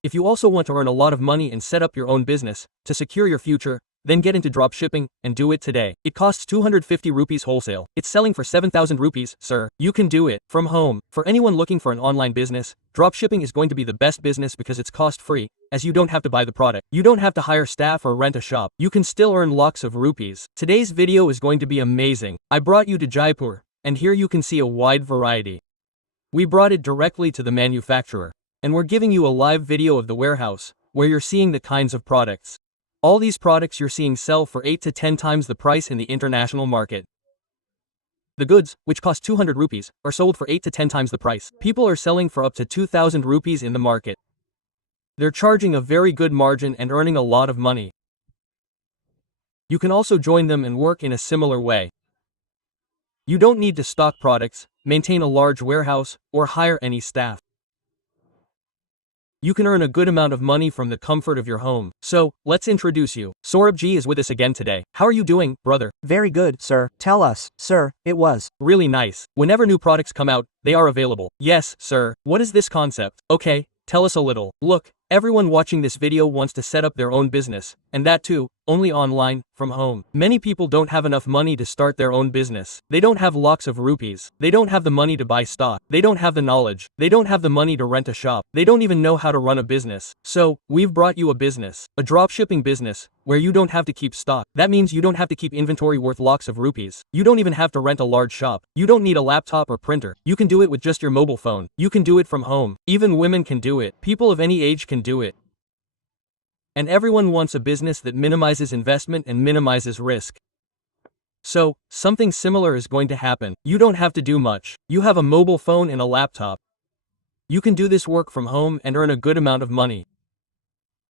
If you also want to earn a lot of money and set up your own business to secure your future, then get into dropshipping and do it today. It costs 250 rupees wholesale. It's selling for 7,000 rupees, sir. You can do it from home. For anyone looking for an online business, dropshipping is going to be the best business because it's cost-free, as you don't have to buy the product. You don't have to hire staff or rent a shop. You can still earn lakhs of rupees. Today's video is going to be amazing. I brought you to Jaipur, and here you can see a wide variety. We brought it directly to the manufacturer, and we're giving you a live video of the warehouse, where you're seeing the kinds of products. All these products you're seeing sell for 8 to 10 times the price in the international market. The goods, which cost 200 rupees, are sold for 8 to 10 times the price. People are selling for up to 2,000 rupees in the market. They're charging a very good margin and earning a lot of money. You can also join them and work in a similar way. You don't need to stock products, maintain a large warehouse, or hire any staff. You can earn a good amount of money from the comfort of your home. So, let's introduce you. Saurabh is with us again today. How are you doing, brother? Very good, sir. Tell us, sir, it was. Really nice. Whenever new products come out, they are available. Yes, sir. What is this concept? Okay, tell us a little. Look, everyone watching this video wants to set up their own business, and that too, only online, from home. Many people don't have enough money to start their own business. They don't have lakhs of rupees. They don't have the money to buy stock. They don't have the knowledge. They don't have the money to rent a shop. They don't even know how to run a business. So, we've brought you a business, a dropshipping business, where you don't have to keep stock. That means you don't have to keep inventory worth lakhs of rupees. You don't even have to rent a large shop. You don't need a laptop or printer. You can do it with just your mobile phone. You can do it from home. Even women can do it. People of any age can do it. And everyone wants a business that minimizes investment and minimizes risk. So, something similar is going to happen. You don't have to do much. You have a mobile phone and a laptop. You can do this work from home and earn a good amount of money.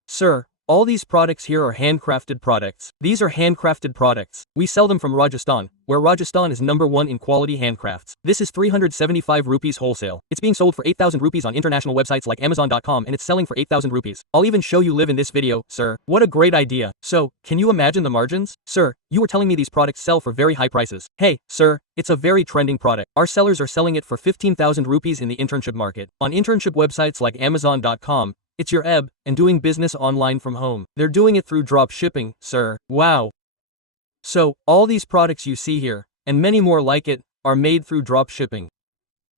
Sir, all these products here are handcrafted products. These are handcrafted products. We sell them from Rajasthan, where Rajasthan is #1 in quality handcrafts. This is 375 rupees wholesale. It's being sold for 8,000 rupees on international websites like Amazon.com, and it's selling for 8,000 rupees. I'll even show you live in this video, sir. What a great idea. So, can you imagine the margins? Sir, you were telling me these products sell for very high prices. Hey, sir, it's a very trending product. Our sellers are selling it for 15,000 rupees in the internship market. On internship websites like Amazon.com, it's your ebb, and doing business online from home. They're doing it through drop shipping, sir. Wow. So, all these products you see here, and many more like it, are made through drop shipping.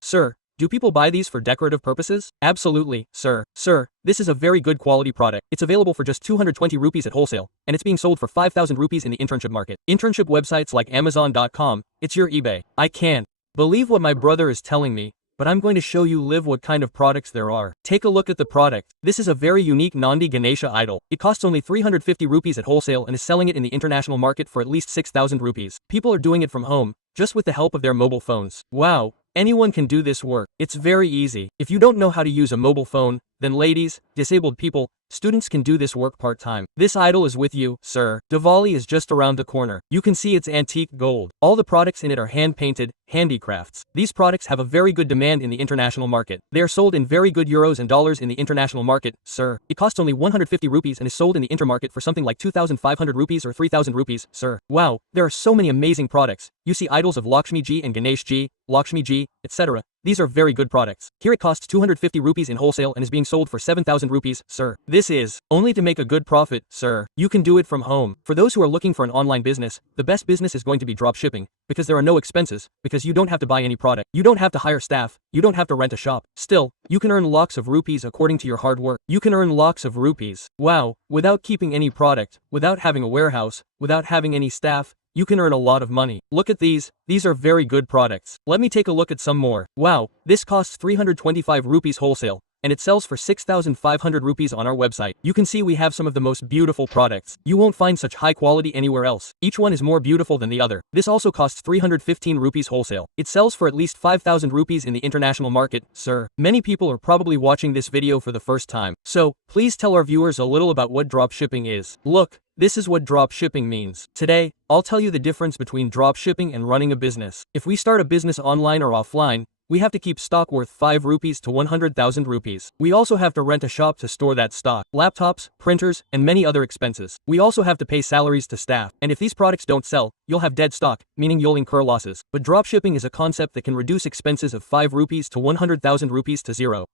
Sir, do people buy these for decorative purposes? Absolutely, sir. Sir, this is a very good quality product. It's available for just 220 rupees at wholesale, and it's being sold for 5,000 rupees in the internship market. Internship websites like Amazon.com, it's your eBay. I can't believe what my brother is telling me, but I'm going to show you live what kind of products there are. Take a look at the product. This is a very unique Nandi Ganesha idol. It costs only 350 rupees at wholesale and is selling it in the international market for at least 6,000 rupees. People are doing it from home, just with the help of their mobile phones. Wow. Anyone can do this work. It's very easy. If you don't know how to use a mobile phone, then ladies, disabled people, students can do this work part-time. This idol is with you, sir. Diwali is just around the corner. You can see it's antique gold. All the products in it are hand-painted, handicrafts. These products have a very good demand in the international market. They are sold in very good euros and dollars in the international market, sir. It costs only 150 rupees and is sold in the intermarket for something like 2,500 rupees or 3,000 rupees, sir. Wow, there are so many amazing products. You see idols of Lakshmi Ji and Ganesh Ji, Lakshmi Ji, etc. These are very good products. Here it costs 250 rupees in wholesale and is being sold for 7,000 rupees, sir. This is only to make a good profit, sir. You can do it from home. For those who are looking for an online business, the best business is going to be drop shipping, because there are no expenses, because you don't have to buy any product. You don't have to hire staff. You don't have to rent a shop. Still, you can earn lakhs of rupees according to your hard work. You can earn lakhs of rupees. Wow, without keeping any product, without having a warehouse, without having any staff, you can earn a lot of money. Look at these are very good products. Let me take a look at some more. Wow, this costs 325 rupees wholesale, and it sells for 6,500 rupees on our website. You can see we have some of the most beautiful products. You won't find such high quality anywhere else. Each one is more beautiful than the other. This also costs 315 rupees wholesale. It sells for at least 5,000 rupees in the international market, sir. Many people are probably watching this video for the first time. So, please tell our viewers a little about what dropshipping is. Look, this is what dropshipping means. Today, I'll tell you the difference between dropshipping and running a business. If we start a business online or offline, we have to keep stock worth 5 rupees to 100,000 rupees. We also have to rent a shop to store that stock, laptops, printers, and many other expenses. We also have to pay salaries to staff. And if these products don't sell, you'll have dead stock, meaning you'll incur losses. But dropshipping is a concept that can reduce expenses of 5 rupees to 100,000 rupees to zero.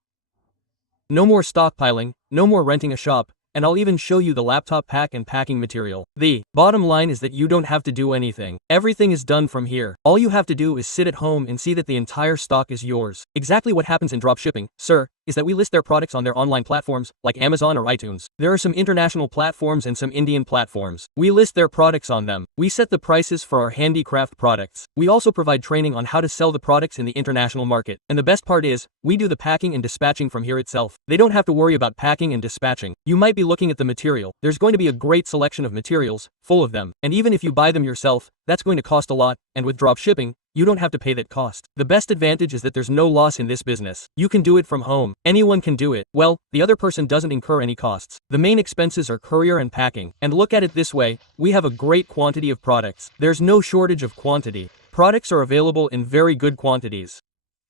No more stockpiling, no more renting a shop, and I'll even show you the laptop pack and packing material. The bottom line is that you don't have to do anything. Everything is done from here. All you have to do is sit at home and see that the entire stock is yours. Exactly what happens in dropshipping, sir, is that we list their products on their online platforms, like Amazon or iTunes. There are some international platforms and some Indian platforms. We list their products on them. We set the prices for our handicraft products. We also provide training on how to sell the products in the international market. And the best part is, we do the packing and dispatching from here itself. They don't have to worry about packing and dispatching. You might be looking at the material. There's going to be a great selection of materials, full of them. And even if you buy them yourself, that's going to cost a lot, and with dropshipping, you don't have to pay that cost. The best advantage is that there's no loss in this business. You can do it from home. Anyone can do it. Well, the other person doesn't incur any costs. The main expenses are courier and packing. And look at it this way, we have a great quantity of products. There's no shortage of quantity. Products are available in very good quantities.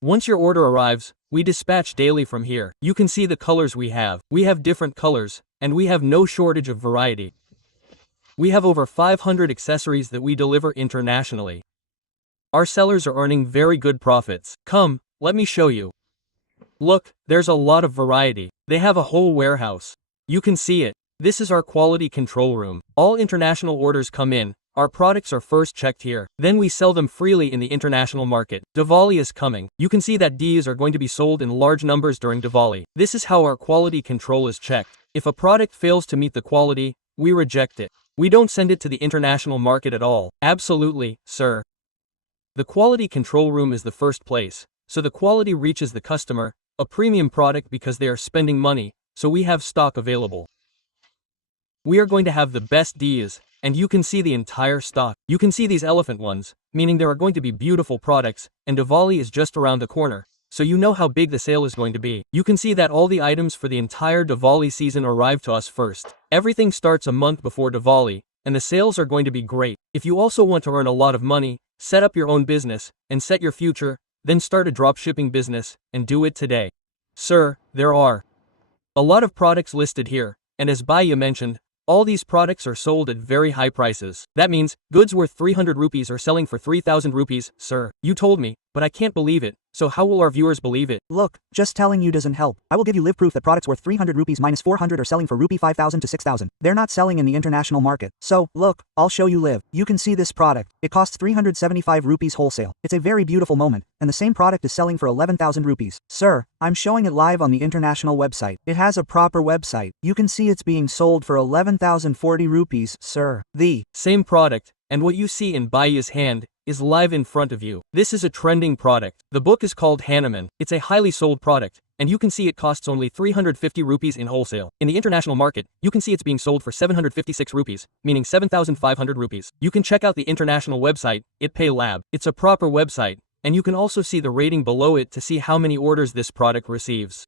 Once your order arrives, we dispatch daily from here. You can see the colors we have. We have different colors, and we have no shortage of variety. We have over 500 accessories that we deliver internationally. Our sellers are earning very good profits. Come, let me show you. Look, there's a lot of variety. They have a whole warehouse. You can see it. This is our quality control room. All international orders come in. Our products are first checked here. Then we sell them freely in the international market. Diwali is coming. You can see that Ds are going to be sold in large numbers during Diwali. This is how our quality control is checked. If a product fails to meet the quality, we reject it. We don't send it to the international market at all. Absolutely, sir. The quality control room is the first place, so the quality reaches the customer, a premium product because they are spending money, so we have stock available. We are going to have the best Ds, and you can see the entire stock. You can see these elephant ones, meaning there are going to be beautiful products, and Diwali is just around the corner, so you know how big the sale is going to be. You can see that all the items for the entire Diwali season arrive to us first. Everything starts a month before Diwali, and the sales are going to be great. If you also want to earn a lot of money, set up your own business, and set your future, then start a dropshipping business, and do it today. Sir, there are a lot of products listed here, and as Bhaiya mentioned, all these products are sold at very high prices. That means, goods worth 300 rupees are selling for 3,000 rupees, sir. You told me, but I can't believe it. So how will our viewers believe it? Look, just telling you doesn't help. I will give you live proof that products worth 300 rupees minus 400 are selling for rupee 5,000 to 6,000. They're not selling in the international market. So, look, I'll show you live. You can see this product. It costs 375 rupees wholesale. It's a very beautiful moment, and the same product is selling for 11,000 rupees. Sir, I'm showing it live on the international website. It has a proper website. You can see it's being sold for 11,040 rupees, sir. The same product, and what you see in Bhaiya's hand, is live in front of you. This is a trending product. The book is called Hanuman. It's a highly sold product, and you can see it costs only 350 rupees in wholesale. In the international market, you can see it's being sold for 756 rupees, meaning 7,500 rupees. You can check out the international website, ItPay Lab. It's a proper website, and you can also see the rating below it to see how many orders this product receives.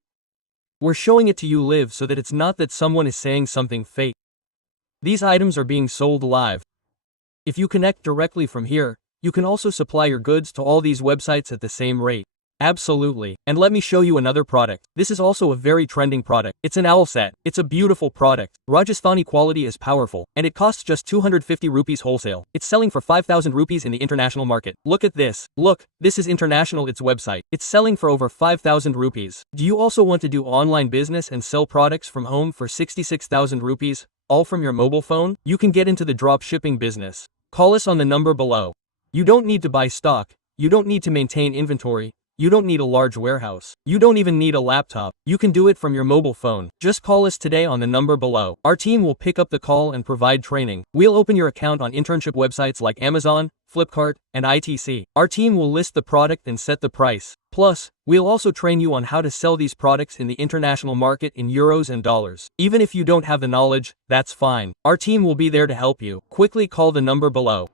We're showing it to you live so that it's not that someone is saying something fake. These items are being sold live. If you connect directly from here, you can also supply your goods to all these websites at the same rate. Absolutely. And let me show you another product. This is also a very trending product. It's an owl set. It's a beautiful product. Rajasthani quality is powerful, and it costs just 250 rupees wholesale. It's selling for 5,000 rupees in the international market. Look at this. Look, this is international, its website. It's selling for over 5,000 rupees. Do you also want to do online business and sell products from home for 66,000 rupees, all from your mobile phone? You can get into the drop shipping business. Call us on the number below. You don't need to buy stock. You don't need to maintain inventory. You don't need a large warehouse. You don't even need a laptop. You can do it from your mobile phone. Just call us today on the number below. Our team will pick up the call and provide training. We'll open your account on internship websites like Amazon, Flipkart, and etc. Our team will list the product and set the price. Plus, we'll also train you on how to sell these products in the international market in euros and dollars. Even if you don't have the knowledge, that's fine. Our team will be there to help you. Quickly call the number below.